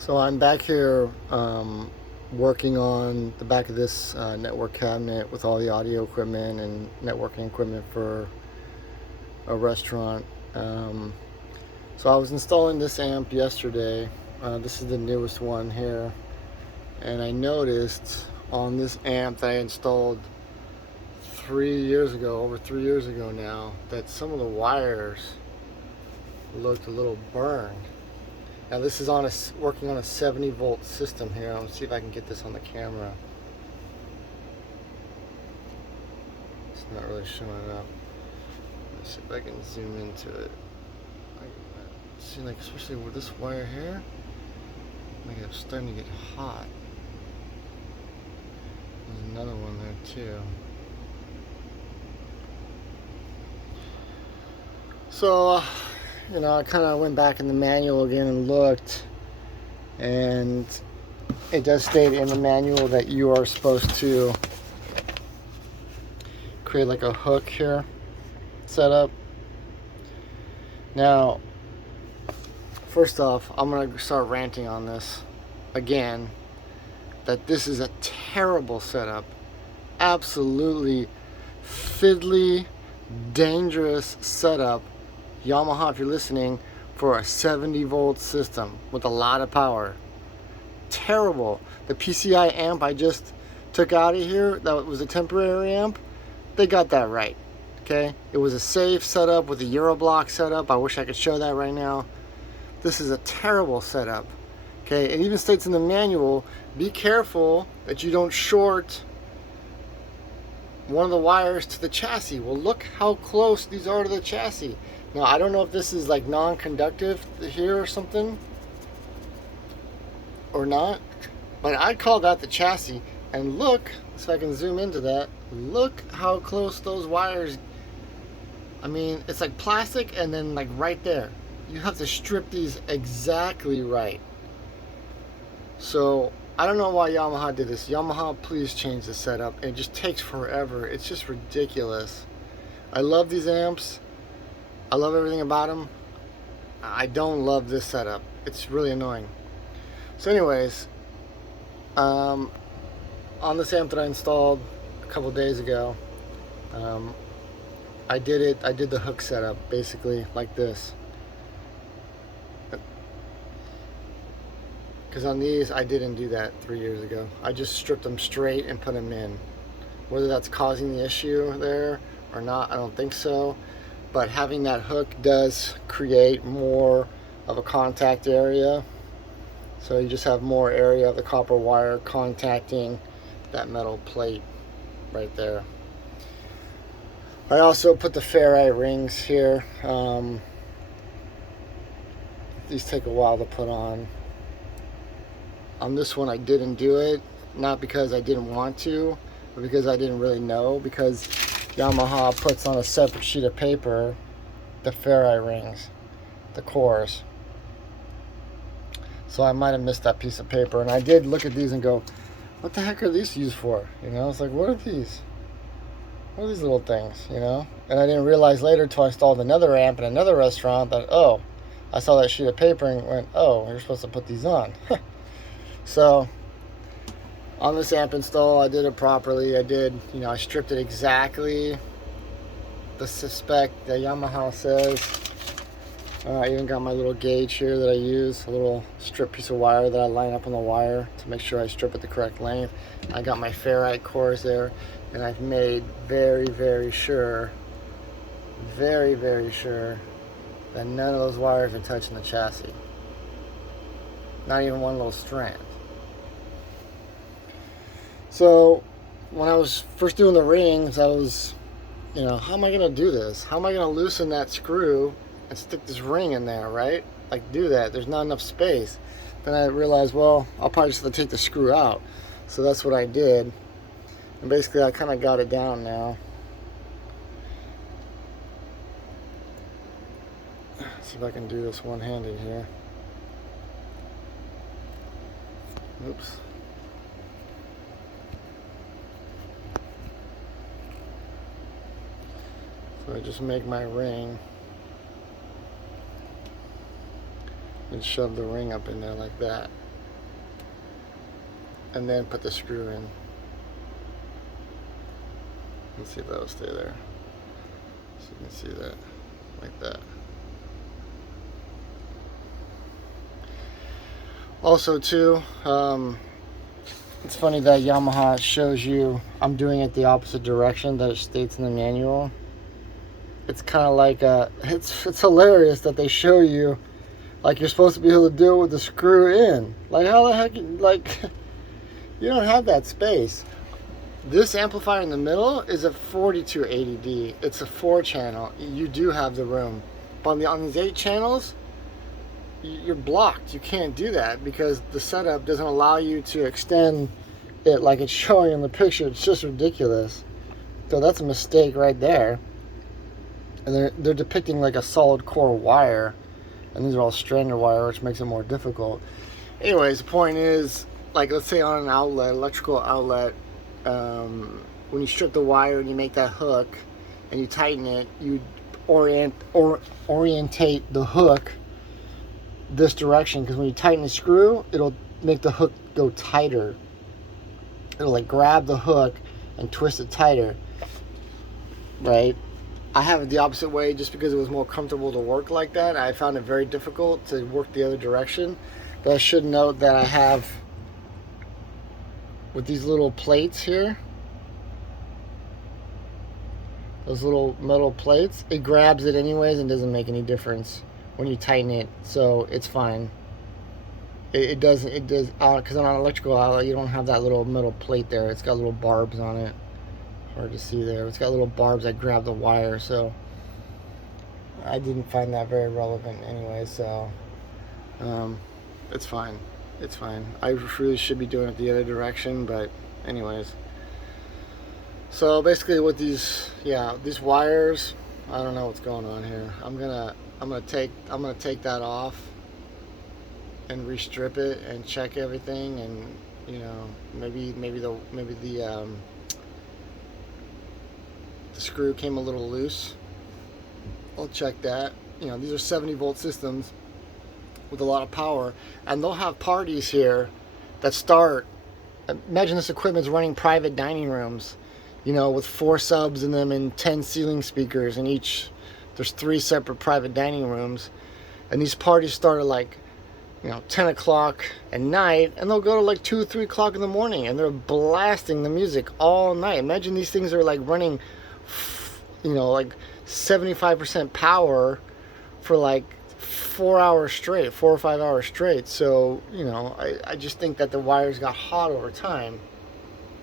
So I'm back here working on the back of this network cabinet with all the audio equipment and networking equipment for a restaurant. So I was installing this amp yesterday. This is the newest one here. And I noticed on this amp that I installed 3 years ago, over 3 years ago now, that some of the wires looked a little burned. Now this is working on a 70 volt system here. Let's see if I can get this on the camera. It's not really showing up. Let's see if I can zoom into it. See, like, especially with this wire here, like it's starting to get hot. There's another one there too. So I kind of went back in the manual again and looked, and it does state in the manual that you are supposed to create like a hook here setup. Now, first off, I'm going to start ranting on this again, that this is a terrible setup. Absolutely fiddly, dangerous setup. Yamaha, if you're listening, for a 70 volt system with a lot of power. Terrible. The PCI amp I just took out of here, that was a temporary amp, they got that right. Okay, it was a safe setup with a Euroblock setup. I wish I could show that right now. This is a terrible setup. Okay, it even states in the manual, be careful that you don't short one of the wires to the chassis. Well, look how close these are to the chassis. Now, I don't know if this is like non-conductive here or something, or not, but I call that the chassis. And look, so I can zoom into that, look how close those wires, I mean, it's like plastic and then like right there. You have to strip these exactly right. So, I don't know why Yamaha did this. Yamaha, please change the setup. It just takes forever. It's just ridiculous. I love these amps. I love everything about them. I don't love this setup. It's really annoying. So anyways, on this amp that I installed a couple days ago, I did the hook setup basically like this. Because on these, I didn't do that 3 years ago. I just stripped them straight and put them in. Whether that's causing the issue there or not, I don't think so. But having that hook does create more of a contact area. So you just have more area of the copper wire contacting that metal plate right there. I also put the ferrite rings here. These take a while to put on. On this one I didn't do it, not because I didn't want to, but because I didn't really know, because Yamaha puts on a separate sheet of paper the ferrite rings, the cores. So I might have missed that piece of paper, and I did look at these and go, what the heck are these used for? It's like, what are these? What are these little things, And I didn't realize later until I installed another amp in another restaurant that, oh, I saw that sheet of paper and went, oh, you're supposed to put these on. So on this amp install, I did it properly. I stripped it exactly the spec that Yamaha says. I even got my little gauge here that I use, a little strip piece of wire that I line up on the wire to make sure I strip it the correct length. I got my ferrite cores there, and I've made very, very sure that none of those wires are touching the chassis. Not even one little strand. So when I was first doing the rings, I was, how am I going to do this? How am I going to loosen that screw and stick this ring in there, right? Like, do that. There's not enough space. Then I realized, well, I'll probably just have to take the screw out. So that's what I did. And basically, I kind of got it down now. Let's see if I can do this one-handed here. Oops. So I just make my ring and shove the ring up in there like that. and then put the screw in. Let's see if that'll stay there. So you can see that, like that. Also too, it's funny that Yamaha shows you, I'm doing it the opposite direction that it states in the manual. It's kind of like, it's hilarious that they show you, like you're supposed to be able to do it with the screw in. Like how the heck, like, you don't have that space. This amplifier in the middle is a 4280D. It's a 4-channel. You do have the room. But on these 8 channels, you're blocked. You can't do that because the setup doesn't allow you to extend it like it's showing in the picture. It's just ridiculous. So that's a mistake right there. And they're depicting like a solid core wire, and these are all stranded wire, which makes it more difficult. Anyways, the point is, like, let's say on an outlet, electrical outlet, when you strip the wire and you make that hook and you tighten it, you orientate the hook this direction, because when you tighten the screw, it'll make the hook go tighter. It'll like grab the hook and twist it tighter, right? I have it the opposite way just because it was more comfortable to work like that. I found it very difficult to work the other direction. But I should note that I have, with these little plates here, those little metal plates, it grabs it anyways and doesn't make any difference when you tighten it, so it's fine. It does, because on an electrical outlet you don't have that little metal plate there. It's got little barbs on it. Hard to see there. It's got little barbs that grab the wire, so I didn't find that very relevant anyway, so it's fine. It's fine. I really should be doing it the other direction, but anyways. So basically with these wires, I don't know what's going on here. I'm gonna take that off and restrip it and check everything, and you know, maybe the screw came a little loose. I'll check that. You know, these are 70-volt systems with a lot of power, and they'll have parties here that start, imagine this equipment's running private dining rooms, you know, with 4 subs in them and 10 ceiling speakers, and there's 3 separate private dining rooms, and these parties start at like, you know, 10 o'clock at night, and they'll go to like 2 or 3 o'clock in the morning, and they're blasting the music all night. Imagine these things are like running, you know, like 75% power for like 4 hours straight, 4 or 5 hours straight. So, you know, I just think that the wires got hot over time.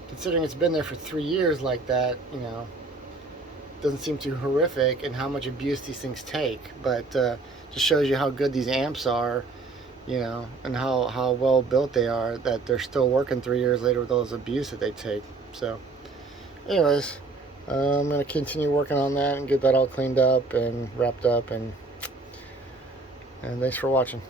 Considering it's been there for 3 years like that, you know, doesn't seem too horrific, and how much abuse these things take. But just shows you how good these amps are, you know, and how well built they are, that they're still working 3 years later with all this abuse that they take. So anyways, I'm going to continue working on that and get that all cleaned up and wrapped up, and thanks for watching.